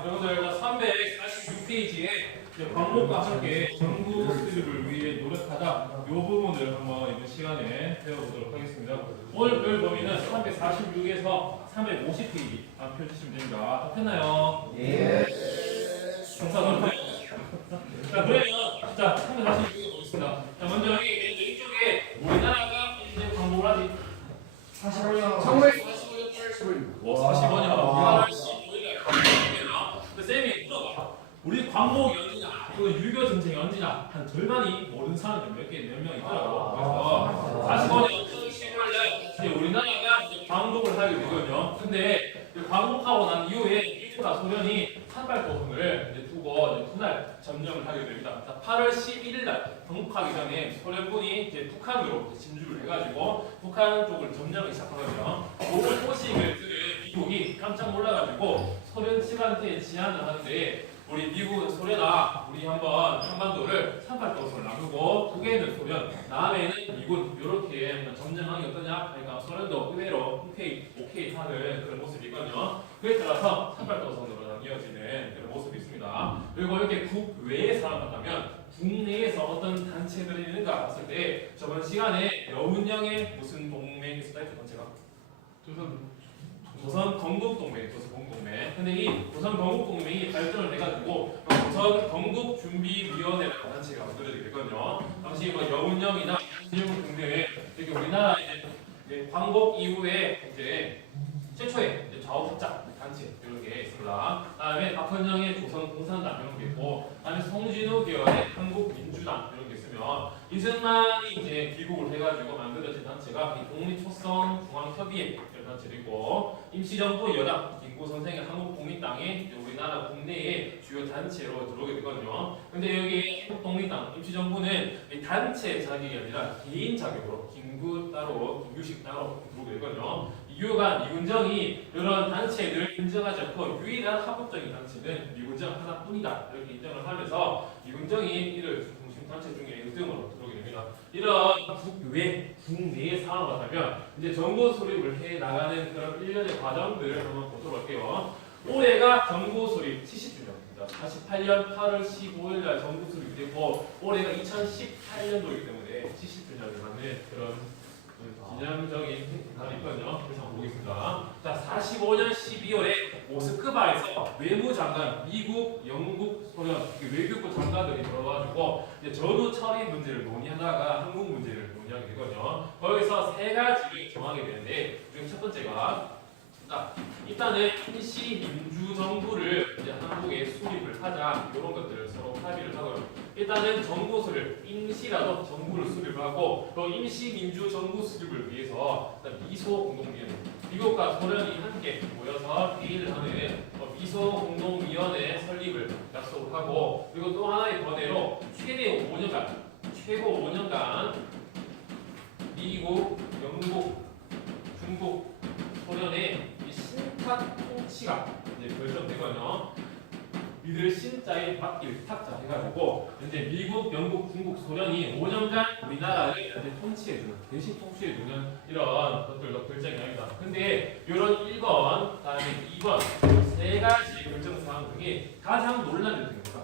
자, 여러분들 346페이지에 광복과 함께 정부 수립을 위해 노력하다 이 부분을 한번 이번 시간에 배워보도록 하겠습니다. 오늘 배울 범위는 346에서 350페이지 펴주시면 됩니다. 다 폈나요? 예. 감사합니다. 자, 그러면 346에 보겠습니다. 자, 먼저 여기 왼쪽에 우리나라가 언제 광복을 하지? 45년. 40원이요. 8월 15일에 광복이에요. 쌤이 물어봐. 우리 광복이 언제냐? 그 6.25 전쟁이 언제냐? 한 절반이 모르는 사람이 몇 명 있더라고. 그래서 45년 15일에 이제 우리나라가 이제 광복을 하게 되거든요. 근데 광복하고 난 이후에 일본과 소련이 산발도성을 이제 두고 이제 그날 점령을 하게 됩니다. 8월 11일 날 광복하기 전에 소련군이 이제 북한으로 진주를 해가지고 북한 쪽을 점령을 시작하거든요. 5월 소식을 들은 미국이 깜짝 놀라가지고 소련 측한테 제안을 하는데 우리 미국은 소련아 우리 한번 한반도를 산발도성을 나누고 두 개는 소련 다음에는 미군 이렇게 한번 점령하기 어떠냐? 그러니까 소련도 의외로 오케이 하는 그런 모습이 있거든요. 그에 따라서 산발도성으로 나뉘어지는 그런 모습이 있습니다. 그리고 이렇게 국외에 살아간다면 국내에서 어떤 단체들이 있는가 봤을 때 저번 시간에 여운형의 무슨 동맹이 있었다 했죠? 제가 조선 건국동맹, 조선 건국동맹. 근데 이 조선 건국동맹이 발전을 해가지고 조선 건국준비위원회라는 단체가 만들어지게 되거든요. 당시 뭐 여운형이나 한진용 등등 이렇게 우리나라 이제 광복 이후에 이제 최초의 이제 좌우합작 단체 이런 게 있습니다. 다음에 박헌영의 조선공산당 이런 게 있고, 다음에 송진우 계열의 한국민주당 이런 게 있으면 이승만이 이제 귀국을 해가지고 만들어진 단체가 이 독립초선 중앙협의회 이런 단체이고, 임시정부 여당 김구 선생의 한국독립당이 우리나라 국내의 주요 단체로 들어오게 되거든요. 근데 여기 한국독립당 임시정부는 단체 자격이 아니라 개인 자격으로 김구 따로 김규식 따로 들어오게 되거든요. 이유가 미군정이 이런 단체들을 인정하지 않고 유일한 합법적인 단체는 미군정 하나뿐이다 이렇게 인정을 하면서 미군정이 이를 중심 단체 중에 1등으로 들어오게 됩니다. 이런 국외, 국내에 상황을 하면 이제 정부 수립을 해 나가는 그런 일련의 과정들을 한번 보도록 할게요. 올해가 정부 수립 70주년입니다. 48년 8월 15일 날 정부 수립이 되고 올해가 2018년도이기 때문에 70주년을 맞는 그런 기념적인 날이 있거든요. 그래서 한번 보겠습니다. 자, 45년 12월에 모스크바에서 외무장관, 미국, 영국, 소련 외교부 장관들이 들어와가지고 이제 전후 처리 문제를 논의하다가 한국 문제를 논의하게 되거든요. 거기서 세 가지를 정하게 되는데 그중 첫 번째가 일단은 임시 민주정부를 이제 한국에 수립을 하자 이런 것들을 서로 합의를 하고요. 일단은 정부 수립, 임시라도 정부를 수립하고 또 임시 민주정부 수립을 위해서 미소 공동위원회, 미국과 소련이 함께 모여서 회의를 하는 미소 공동위원회 설립을 약속을 하고, 그리고 또 하나의 번외로 최고 5년간 미국, 영국, 중국, 소련의 신탁 통치가 이제 결정되거든요. 이들 신자에 맡길 탁자 해가지고 이제 미국, 영국, 중국, 소련이 5년간 우리나라를 이제 통치해주는, 대신 통치해주는 이런 것들도 결정이 납니다. 근데 이런 1번, 다음에 2번 세 가지 결정 사항 중에 가장 논란이 되는 거다.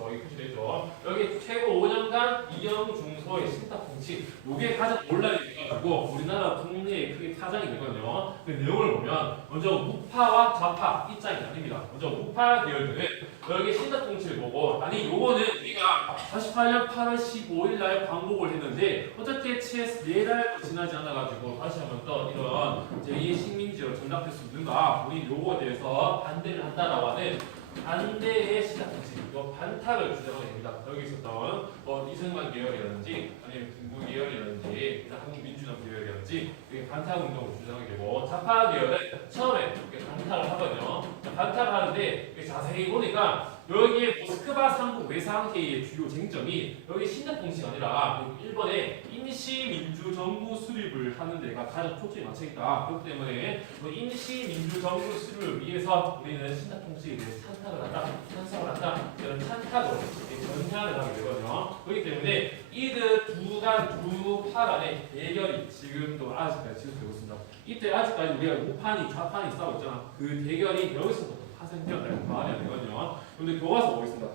여기 표시되죠. 여기 최고 5년간 이영중소의 신탁통치, 이게 가장 논란이 돼가지고 우리나라 국내에 크게 파장이 되거든요. 그 내용을 보면 먼저 우파와 좌파 입장이 나뉩니다. 먼저 우파 계열들은 여기 신탁통치를 보고 아니 요거는 우리가 48년 8월 15일 날 광복을 했는데 어떻게 채 4달도 지나지 않아가지고 다시 한번 또 이런 제2의 식민지로 전락될 수 있는가, 우리 요거에 대해서 반대를 한다라고 하는 반대의 신탁통치, 반탁을 주장하게 됩니다. 여기 있었던 이승만 계열이라든지 아니면 김구 계열이라든지 한국민주당 계열이라든지 반탁 운동을 주장하게 되고, 좌파 계열은 처음에 이렇게 반탁을 하거든요. 반탁을 하는데 자세히 보니까 여기에 모스크바 삼국 외상회의의 주요 쟁점이 여기 신탁통치가 아니라 일본의 임시민주정부 수립을 하는 데가 가장 초점이 맞춰있다. 그렇기 때문에 임시민주정부 수립을 위해서 우리는 신탁통치에 대해 찬탁을 한다, 찬성을 한다, 이런 찬탁으로 전향을 하게 되거든요. 그렇기 때문에 이들 두 파 간의 대결이 지금도 아직까지 지속되고 있습니다. 이때 아직까지 우리가 우판이 좌판이 싸우고 있잖아. 그 대결이 여기서부터 파생되었다는 말이 안 되거든요. 근데 교과서 보겠습니다.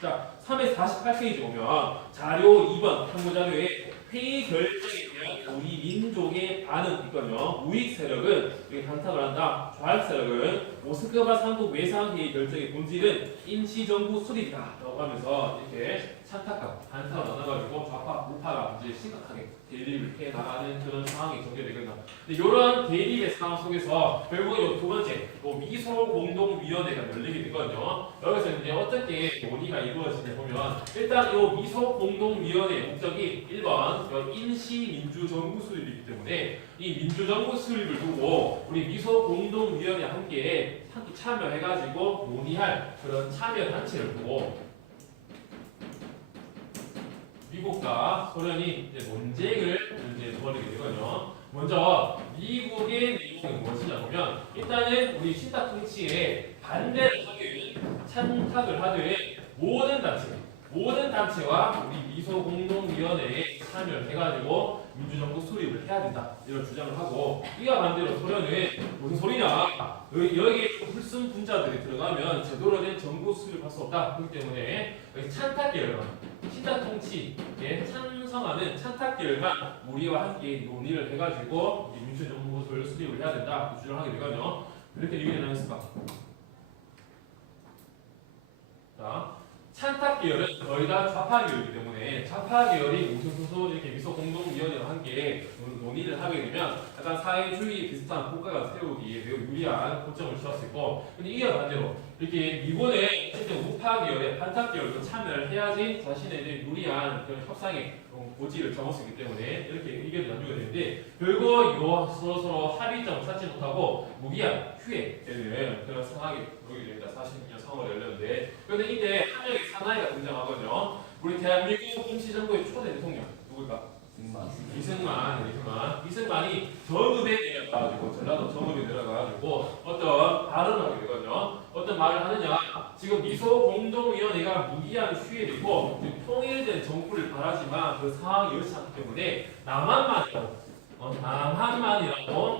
자, 348페이지 보면 자료 2번 탐구자료에 회의 결정에 대한 우리 민족의 반응 있거든요. 우익 세력은 여기 단탁을 한다. 좌익 세력은 모스크바 삼국 외상회의 결정의 본질은 임시정부 수립이다 라고 하면서 이렇게 찬탁과 단탁을 나눠가지고 좌파, 우파가 이제 심각하게 대립을 해나가는 그런 상황이 전개되거든요. 근데 이런 대립의 상황 속에서 결국은 두 번째 미소공동위원회가 열리게 되거든요. 여기서 이제 어떻게 논의가 이루어지냐 보면 일단 이 미소공동위원회의 목적이 1번 임시민주정부 수립이기 때문에 이 민주정부 수립을 두고 우리 미소공동위원회 함께 참여해가지고 논의할 그런 참여단체를 두고 미국과 소련이 이제 논쟁을 이제 벌이게 되거든요. 먼저 미국의 내용이 무엇이냐 보면 일단은 우리 신탁 통치에 반대를 하기 위해 찬탁을 하되 모든 단체와 우리 미소공동위원회에 참여를 해가지고 민주정부 수립을 해야 된다 이런 주장을 하고 이와 반대로 소련은 무슨 소리냐 여기에 불순 분자들이 들어가면 제대로 된 정부 수립할 수 없다. 그렇기 때문에 찬탁 계열만 신탁 통치에 찬성하는 찬탁 계열만 우리와 함께 논의를 해가지고 민주정부를 수립을 해야 된다 주장을 하게 되거든요. 이렇게 얘기를 나눴을까? 자, 찬탁 계열은 거의 다 좌파 계열이기 때문에 좌파 계열이 우수수수 이렇게 미소공동위원회와 함께 논의를 하게 되면 약간 사회주의 비슷한 국가가 세우기에 매우 유리한 고점을 취할 있고, 근데 이와 반대로 이렇게 미군의 어쨌든 우파 계열의 반탁 계열도 참여를 해야지 자신의 유리한 그런 협상의 고지를 정할 수 있기 때문에 이렇게 의견이 나누게 되는데 결국 요 서로 합의점 찾지 못하고 무기한 휴회되는 그런 상황이 보이게 됩니다. 46년 3월에 열렸는데 그런데 이때 한 명의 사나이가 등장하거든요. 우리 대한민국 임시정부의 초대 대통령 누굴까? 이승만이 정읍에 내려가가지고 전라도 정읍에 내려가가지고 어떤 발언을 하게 되거든요. 어떤 말을 하느냐? 지금 미소공동위원회가 무기한 휴일이고 통일된 정부를 바라지만 그 상황이 여의치 않기 때문에 남한만이라고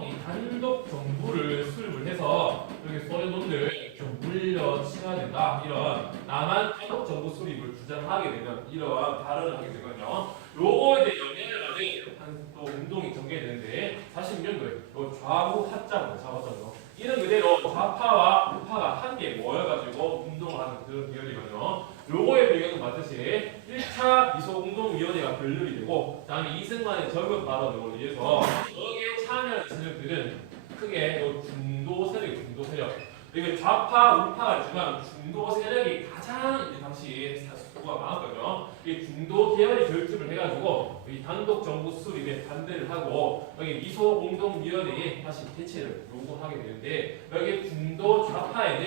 이 단독 정부를 수립을 해서 여기 소련놈들 좀 물려치워야 된다 이런 남한 단독 정부 수립을 주장하게 되는 이러한 발언을 하게 되거든요. 요거에 대해 영향을 받은 또 운동이 전개되는데 46년도에 요 좌우 합작을 잡았잖아요. 이는 그대로 좌파와 우파가 함께 모여가지고 운동을 하는 그런 기열이거든요. 요거의 배경은 마치 1차 미소공동위원회가 결렬이 되고 다음에 이승만의 적은 발언으로 인해서 여기에 참여한 세력들은 크게 요 중도 세력 이게 좌파, 우파가 있지만 중도 세력이 가장 당시 수가 많았거든요. 이 중도 계열이 결집을 해가지고 이 단독 정부 수립에 반대를 하고 여기 미소공동위원회에 다시 대체를 요구하게 되는데 여기 중도 좌파에는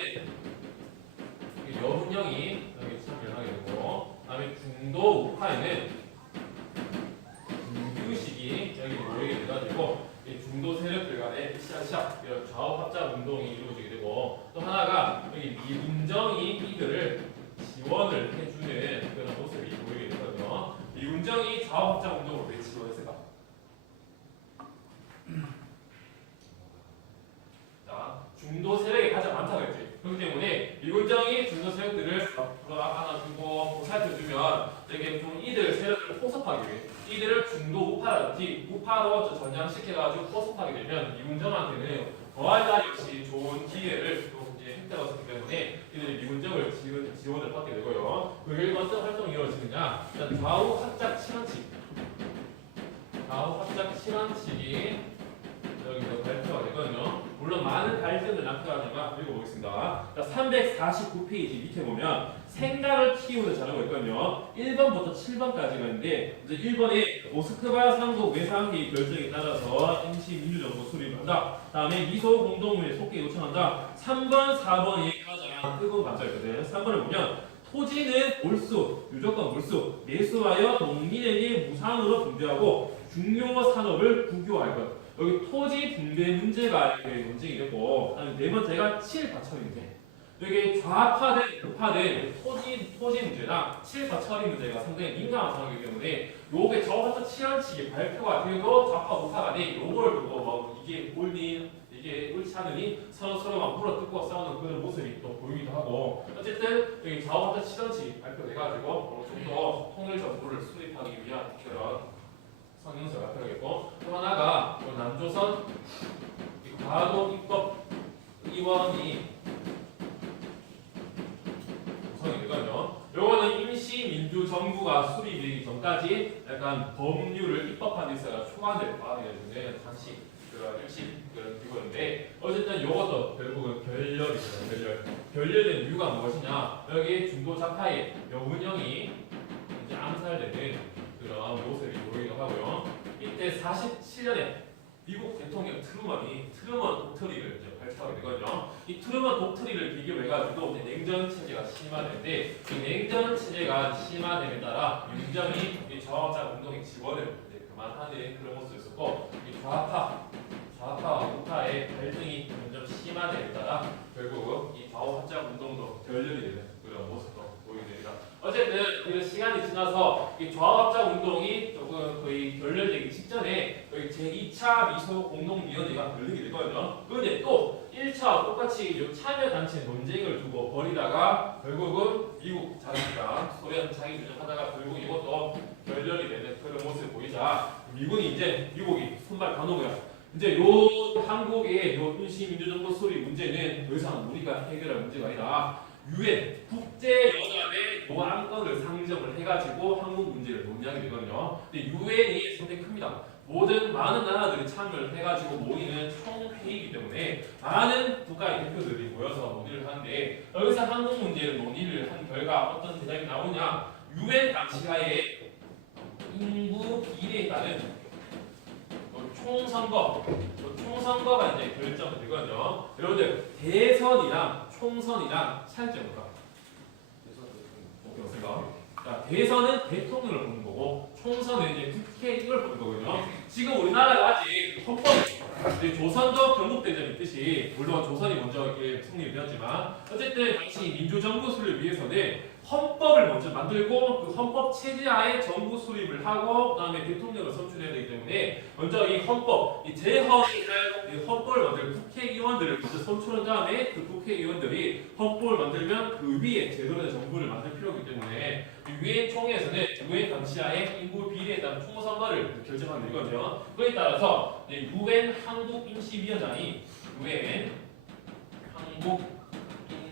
여훈영이 여기 참여를 하게 되고 그다음에 중도 우파에는 김규식이 여기 모이게 돼가지고 이 중도 세력들 간의 시작 이런 좌우 합작 운동이 이루어지게 되고 또 하나가 여기 미군정이 이들을 지원을 해주는 그런 모습이 보이게 되거든요. 미군정이 좌우 합작 운동을 왜 지원했을까? 자, 중도 세력이 가장 많다고 했지. 그렇기 때문에 미군정이 중도 세력들을 앞으로 안아주고 보살펴주면 되게 좀 이들 세력을 포섭하기 위해 이들을 중도 우파로 전향시켜가지고 포섭하게 되면 미군정한테는 더할 역시 좋은 기회를 또 이제 획득했기 때문에 이들이 미군정을 지원을 받게 되고요. 그게 어떤 활동이 이루어지느냐? 일단 좌우 합작 실환칙이 여기서 발표가 되거든요. 물론 많은 갈등을 낳고하니까 읽어보겠습니다. 349페이지 밑에 보면 생각을 키우는 자료가 있거든요. 1번부터 7번까지가 있는데 이제 1번에 모스크바 삼국 외상회의 결정에 따라서 임시민주정부 수립을 한다. 다음에 미소공동위에 속해 요청한다. 3번, 4번이 가장 뜨거운 관점이거든요. 3번을 보면 토지는 몰수, 무조건 몰수, 매수하여 농민에게 무상으로 분배하고 중요 산업을 국유화할 것. 여기 토지 분배 문제가 이렇게 논쟁이 되고, 그다음에 네 번째가 칠과천인데 여기 좌파된 우파된 토지 문제나 실파 처리 문제가 상당히 민감한 상황이기 때문에 요게 저부터 치안치기 발표가 되고 좌파 우파가 돼 요걸 두고 뭐 이게 옳니 이게 옳지 않으니 서로 막 물어뜯고 싸우는 그런 모습이 또 보이기도 하고 어쨌든 여기 좌우부터 치안치기 발표돼가지고 좀 더 통일 정부를 수립하기 위한 그런 성명서가 필요하겠고 또 하나가 남조선 과도 입법 의원이 구성이 되거든요. 요거는 임시민주정부가 수립되기 전까지 약간 법률을 입법한 데 있어가 초안을 봐야 되는데 당시 그런 임시 그런 기구인데 어쨌든 요것도 결국은 결렬이잖아요. 결렬된 이유가 무엇이냐? 여기 중도 좌파의 여운형이 이제 암살되는 그런 모습이 보이기도 하고요. 이때 47년에 미국 대통령 트루먼 독트리를 이제 발표하게 되거든요. 이 트루먼 독트리를 비교해가지고 냉전 체제가 심화되는데 이 냉전 체제가 심화됨에 따라 민정이 이 저항자 운동의 지원을 이제 그만하는 그런 모습이 있었고 이 좌파와 우파의 갈등이 점점 심화됨에 따라 결국 이 좌우 합작 운동도 결렬이 되는 그런 모습도 보이게 됩니다. 어쨌든 그 시간이 지나서 이 좌합작 운동이 조금 거의 결렬되기 직전에 거의 제2차 미소 공동위원회가 열리게 되거든요. 그런데 또 1차 똑같이 참여 단체 논쟁을 두고 벌이다가 결국은 미국 자기주장, 소련 자기주장 하다가 결국 이것도 결렬이 되는 그런 모습을 보이자 미국이 손발 가노고요. 이제 요 한국의 요 임시민주정부 수립 문제는 더 이상 우리가 해결할 문제가 아니라 유엔 국제연합의 요 안건을 상정을 해가지고 한국 문제를 논의하게 되거든요. 근데 유엔이 상당히 큽니다. 많은 나라들이 참여를 해가지고 모이는 총회의이기 때문에 많은 국가의 대표들이 모여서 논의를 하는데 여기서 한국 문제를 논의를 한 결과 어떤 대답이 나오냐? 유엔 가치가의 인구 비례에 따른 총선거가 이제 결정이 되거든요. 여러분들 대선이랑 총선이랑 차이점이 뭐가? 자, 대선은 대통령을 보는 거고 총선은 이제 국회 이걸 보는 거거든요. 지금 우리나라가 아직 헌법이 조선도 경국대전이 있듯이 물론 조선이 먼저 이렇게 성립되었지만 어쨌든 당시 민주정부 수립을 위해서는 헌법을 먼저 만들고 그 헌법 체제하에 정부 수립을 하고 그다음에 대통령을 선출해야 되기 때문에 먼저 이 헌법, 이 제헌을 헌법을 만들 국회의원들을 먼저 선출한 다음에 그 국회의원들이 헌법을 만들면 그 위에 제대로 된 정부를 만들 필요하기 때문에 유엔 총회에서는 유엔 당시하에 인구 비례에 따른 총선거를 결정하는 거거든요. 그에 따라서 유엔 한국 임시위원장이 유엔 한국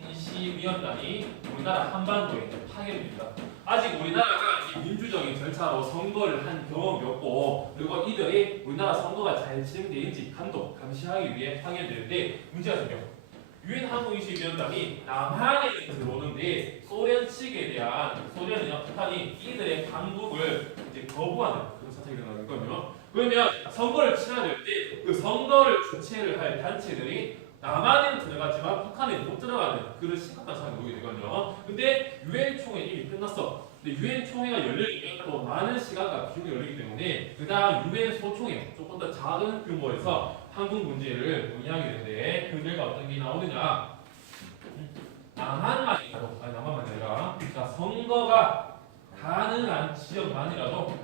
임시위원장이 우리나라 한반도에 파견됩니다. 아직 우리나라가 이 민주적인 절차로 선거를 한 경험이 없고 그리고 이들이 우리나라 선거가 잘 진행되는지 감시하기 위해 파견되는데 문제가 생겨. 유엔 한국임시위원장이 남한에 들어오는데 소련 측에 대한 소련이나 북한이 이들의 방북을 이제 거부하는 그런 사태가 일어나거든요. 그러면 선거를 치러야 될 때 그 선거를 주최를 할 단체들이 남한에는 들어가지만 북한에 못 들어가는 그런 심각한 상황이 오게 되거든요. 근데 유엔 총회 이미 끝났어. 근데 유엔 총회가 열리면 또 많은 시간과 비용이 열리기 때문에 그 다음 유엔 소총회 조금 더 작은 규모에서 한국 문제를 논의하게 되는데 그 결과 어떤 게 나오느냐? 남한만이 아니라 그러니까 선거가 가능한 지역만이라도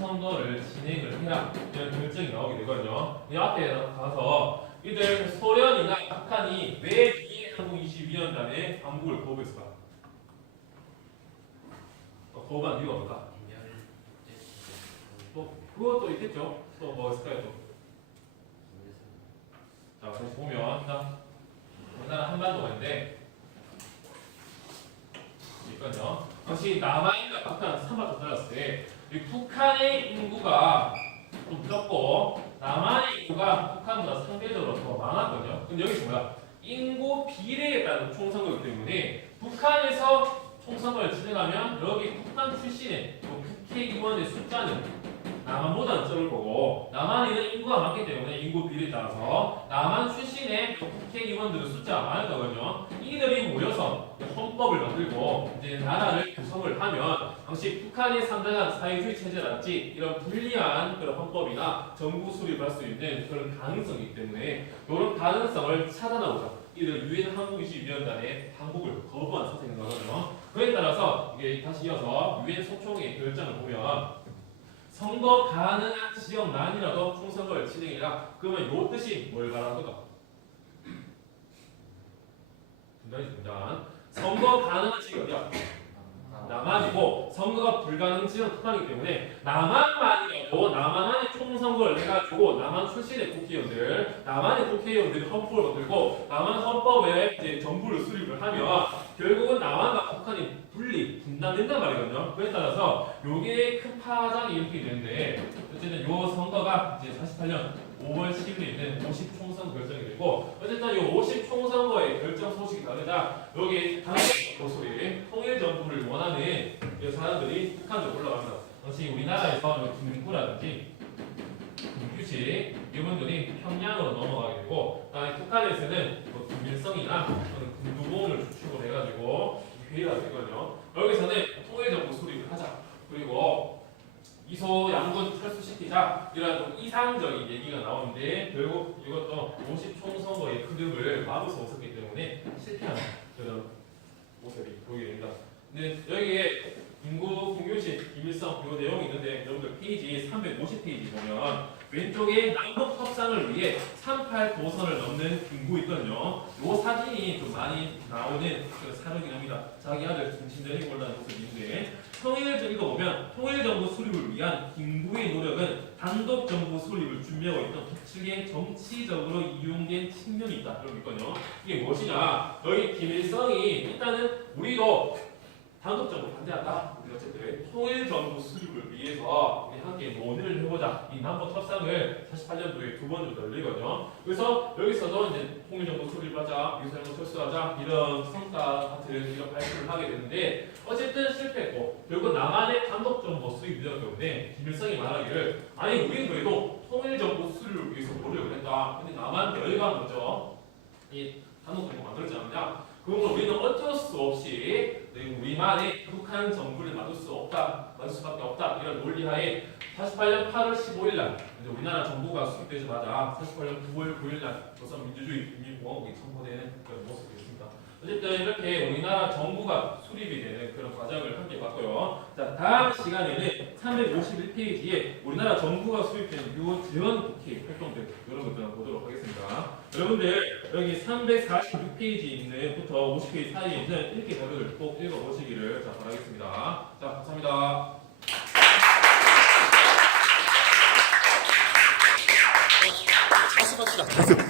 총선거를 진행을 해라 이런 결정이 나오게 되거든요. 이 앞에 가서 이들 소련이나 북한이 왜 이 한국임시위원장의 방북을 거부했을까? 거부한 이유가 뭘까? 또 그것도 있겠죠. 또 뭐 있을까요? 또? 자, 다시 보면 우리나라 한반도가 있는데 있거든요. 역시 남한과 북한 선박을 달랐을 때 이 북한의 인구가 좀 적고 남한의 인구가 북한보다 상대적으로 더 많았거든요. 근데 여기서 뭐야? 인구 비례에 따른 총선거이기 때문에 북한에서 총선거를 진행하면 여기 북한 출신의 국회의원의 숫자는 남한보다는 적을 거고 남한에는 인구가 많기 때문에 인구 비례에 따라서 남한 출신의 국회의원들의 숫자가 많을 거거든요. 이들이 모여서 헌법 헌법을 만들고 이제 나라를 구성을 하면 당시 북한이 상당한 사회주의 체제랄지 이런 불리한 그런 헌법이나 정부 수립할 수 있는 그런 가능성이 있기 때문에 이런 가능성을 차단하고자 이런 유엔 항공기지위원단의 항복을 거부한 선택인 거거든요. 그에 따라서 이게 다시 이어서 유엔 소총의 결정을 보면 선거 가능한 지역만이라도 총선거를 진행해라. 그러면 요 뜻이 뭘 말하는 거다? 분단 선거 가능한 지역이야. 남한이고 선거가 불가능 지역 북한이기 때문에 남한만이라도 남한 안에 총선거를 해가지고 남한 출신의 국회의원들, 남한의 국회의원들이 헌법을 만들고 남한 헌법에 이제 정부를 수립을 하면 결국은 남한과 북한이 분단된단 말이거든요. 그에 따라서 요게 큰 파장이 일으키게 되는데 어쨌든 요 선거가 이제 48년 5월 10일에 있는 50 총선 결정이 되고 어쨌든 이 50 총선거의 결정 소식이 나오자 여기 당시 소리 통일 정부를 원하는 사람들이 북한으로 올라갑니다. 당시 우리나라에서 김구라든지 김규식 이분들이 평양으로 넘어가게 되고 그다음에 북한에서는 뭐 김일성이나 김두봉을 주축으로 해가지고 회의가 되거든요. 여기서는 통일 정부 수립을 하자. 그리고 이소 양군 철수시키자 이런 좀 이상적인 얘기가 나오는데 결국 이것도 50 총선거의 흐름을 막을 수 없었기 때문에 실패하는 그런 모습이 보이게 됩니다. 근데 여기에 김규식, 김일성 이 내용이 있는데 여러분들 페이지 350페이지 보면 왼쪽에 남북 협상을 위해 38 도선을 넘는 김구 있거든요. 이 사진이 좀 많이 나오는 그 사료긴 합니다. 자기 아들 중심전이 올라온 모습인데 이거 보면 통일정부 수립을 위한 김구의 노력은 단독정부 수립을 준비하고 있던 북측의 정치적으로 이용된 측면이 있다. 이런 게 있거든요. 이게 무엇이냐? 여기 김일성이 일단은 우리도 단독정부 반대한다. 우리 어쨌든 통일정부 수립을 위해서 우리 함께 논의를 해보자. 이 남북 협상을 48년도에 두 번 정도 열리거든요. 그래서 여기서도 이제 통일정부 수립하자, 유사형을 철수하자 이런 성과 같은 이런 발표를 하게 되는데 어쨌든 실패했고 결국 남한의 단독정부 수립이 되었기 때문에 김일성이 말하기를 아니 우리는 그래도 통일정부 수립을 위해서 노력을 했다. 근데 남한 여기가 먼저 이 단독정부 만들지 않느냐? 그러면 우리는 어쩔 수 없이 우리만의 북한 정부를 막을 수밖에 없다. 이런 논리하에 48년 8월 15일 날 우리나라 정부가 수립되자마자 48년 9월 9일 날 조선민주주의 인민공화국이 선포되는 그런 모습이었습니다. 어쨌든 이렇게 우리나라 정부가 수립이 되는 그런 과정을 함께 봤고요. 자, 다음 시간에는 351페이지에 우리나라 정부가 수립된 요 재원 국회 활동들 이런 것들 한번 보도록 하겠습니다. 여러분들 여기 346페이지 있는부터 50페이지 사이에 있는 읽기 자료를 꼭 읽어보시기를 바라겠습니다. 자, 감사합니다. 다시 갑시다.